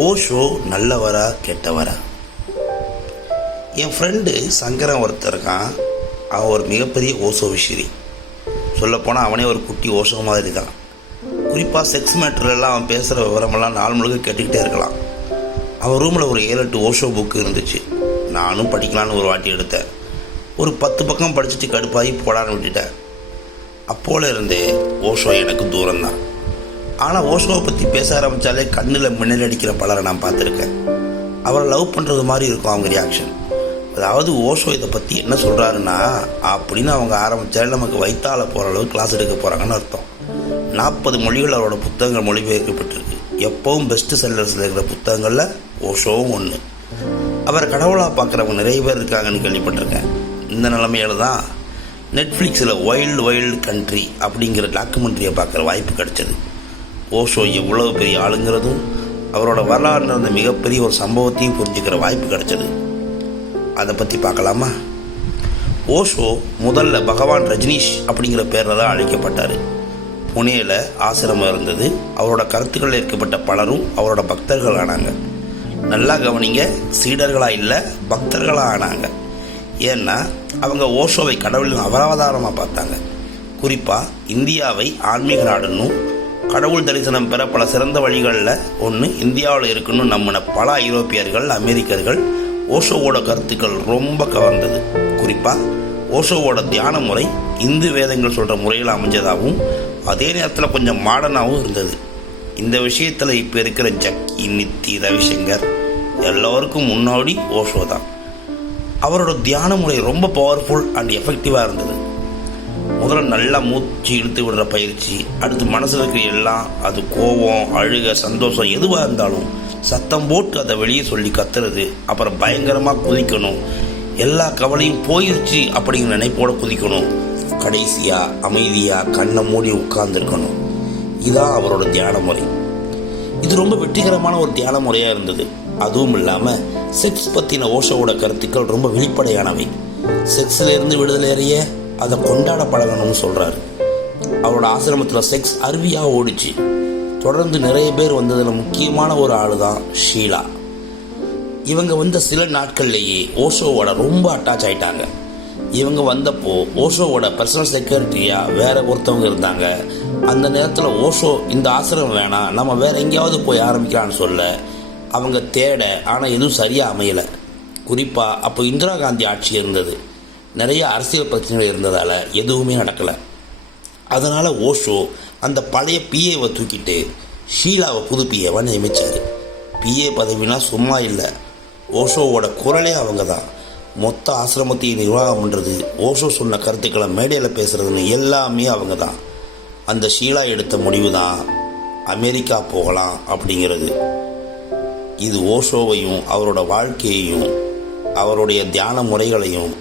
ஓஷோ நல்லவரா கெட்டவரா? என் ஃப்ரெண்டு சங்கரன் ஒருத்தர் இருக்கான். அவன் ஒரு மிகப்பெரிய ஓஷோ விஷயரி. சொல்லப்போனால் அவனே ஒரு குட்டி ஓஷோ மாதிரி தான். குறிப்பாக செக்ஸ் மேட்டர்லாம் அவன் பேசுகிற விவரமெல்லாம் நாள் முழுக்க கேட்டுக்கிட்டே இருக்கலாம். அவன் ரூமில் ஒரு 7-8 ஓஷோ புக்கு இருந்துச்சு. நானும் படிக்கலான்னு ஒரு வாட்டி எடுத்தேன். ஒரு 10 பக்கம் படிச்சுட்டு கடுப்பாகி போடான்னு விட்டுட்டேன். அப்போல இருந்தே ஓஷோ எனக்கு தூரம்தான். ஆனால் ஓஷோவை பற்றி பேச ஆரம்பித்தாலே கண்ணில் மின்னல் அடிக்கிற பலரை நான் பார்த்துருக்கேன். அவரை லவ் பண்ணுறது மாதிரி இருக்கும் அவங்க ரியாக்ஷன். அதாவது ஓஷோ இதை பற்றி என்ன சொல்கிறாருன்னா அப்படின்னு அவங்க ஆரம்பித்தாலே நமக்கு வைத்தால போகிற அளவுக்கு கிளாஸ் எடுக்க போகிறாங்கன்னு அர்த்தம். 40 மொழிகள் அவரோட புத்தகங்கள் மொழிபெயர்க்கப்பட்டிருக்கு. எப்பவும் பெஸ்ட் செல்லர்ஸில் இருக்கிற புத்தகங்களில் ஓஷோவும் ஒன்று. அவரை கடவுளாக பார்க்குறவங்க நிறைய பேர் இருக்காங்கன்னு கேள்விப்பட்டிருக்கேன். இந்த நிலைமையில தான் நெட்ஃப்ளிக்ஸில் வைல்டு கண்ட்ரி அப்படிங்கிற டாக்குமெண்ட்ரியை பார்க்குற வாய்ப்பு கிடைச்சது. ஓஷோ எவ்வளவு பெரிய ஆளுங்கிறதும் அவரோட வரலாறு நடந்த மிகப்பெரிய ஒரு சம்பவத்தையும் புரிஞ்சுக்கிற வாய்ப்பு கிடைச்சது. அதை பற்றி பார்க்கலாமா? ஓஷோ முதல்ல பகவான் ரஜினீஷ் அப்படிங்கிற பேரில் தான் அழைக்கப்பட்டார். புனேயில் ஆசிரமம் இருந்தது. அவரோட கருத்துக்கள் ஏற்கப்பட்ட பலரும் அவரோட பக்தர்கள் ஆனாங்க. நல்லா கவனிங்க, சீடர்களாக இல்லை பக்தர்களாக ஆனாங்க. ஏன்னா அவங்க ஓஷோவை கடவுளின் அவதாரமாக பார்த்தாங்க. குறிப்பாக இந்தியாவை ஆன்மீக நாடுன்னும் கடவுள் தரிசனம் பெற பல சிறந்த வழிகளில் ஒன்று இந்தியாவில் இருக்குன்னு நம்பின பல ஐரோப்பியர்கள், அமெரிக்கர்கள் ஓஷோவோட கருத்துக்கள் ரொம்ப கவர்ந்தது. குறிப்பாக ஓஷோவோட தியான முறை இந்து வேதங்கள் சொல்கிற முறையில் அமைஞ்சதாகவும் அதே நேரத்தில் கொஞ்சம் மாடர்னாகவும் இருந்தது. இந்த விஷயத்தில் இப்போ இருக்கிற ஜக்கி, நித்தி, ரவிசங்கர் எல்லோருக்கும் முன்னாடி ஓஷோ தான். அவரோட தியான முறை ரொம்ப பவர்ஃபுல் அண்ட் எஃபெக்டிவாக இருந்தது. முதல்ல நல்லா மூச்சு இழுத்து விடுற பயிற்சி, அடுத்து மனசில் இருக்கிற எல்லாம், அது கோபம், அழுக, சந்தோஷம் எதுவாக இருந்தாலும் சத்தம் போட்டு அதை வெளியே சொல்லி கத்துறது. அப்புறம் பயங்கரமாக குதிக்கணும். எல்லா கவலையும் போயிடுச்சு அப்படிங்கிற நினைப்போடு குதிக்கணும். கடைசியாக அமைதியாக கண்ணை மூடி உட்கார்ந்துருக்கணும். இதுதான் அவரோட தியான முறை. இது ரொம்ப வெற்றிகரமான ஒரு தியான முறையாக இருந்தது. அதுவும் இல்லாமல் செக்ஸ் பற்றின ஓஷோவோட கருத்துக்கள் ரொம்ப வெளிப்படையானவை. செக்ஸில் இருந்து விடுதலை அறிய அதை கொண்டாட பழகணும்னு சொல்கிறாரு. அவரோட ஆசிரமத்தில் செக்ஸ் அருவியாக ஓடிச்சு. தொடர்ந்து நிறைய பேர் வந்ததில் முக்கியமான ஒரு ஆள் தான் ஷீலா. இவங்க வந்த சில நாட்கள்லேயே ஓஷோவோட ரொம்ப அட்டாச் ஆகிட்டாங்க. இவங்க வந்தப்போ ஓஷோவோட பர்சனல் செக்ரட்டரியாக வேற ஒருத்தவங்க இருந்தாங்க. அந்த நேரத்தில் ஓஷோ இந்த ஆசிரமம் வேணாம், நம்ம வேற எங்கேயாவது போய் ஆரம்பிக்கலான்னு சொல்ல அவங்க தேட, ஆனால் எதுவும் சரியாக அமையலை. குறிப்பாக அப்போ இந்திரா காந்தி ஆட்சி இருந்தது. நிறைய அரசியல் பிரச்சனைகள் இருந்ததால் எதுவுமே நடக்கலை. அதனால் ஓஷோ அந்த பழைய பிஏவை தூக்கிட்டு ஷீலாவை புது பிஏவை நியமித்தார். பிஏ பதவினா சும்மா இல்லை, ஓஷோவோட குரலே அவங்க தான். மொத்த ஆசிரமத்தையும் நிர்வாகம் பண்ணுறது, ஓஷோ சொன்ன கருத்துக்களை மேடையில் பேசுகிறதுன்னு எல்லாமே அவங்க தான். அந்த ஷீலா எடுத்த முடிவு தான் அமெரிக்கா போகலாம் அப்படிங்கிறது. இது ஓஷோவையும் அவரோட வாழ்க்கையையும் அவருடைய தியான முறைகளையும்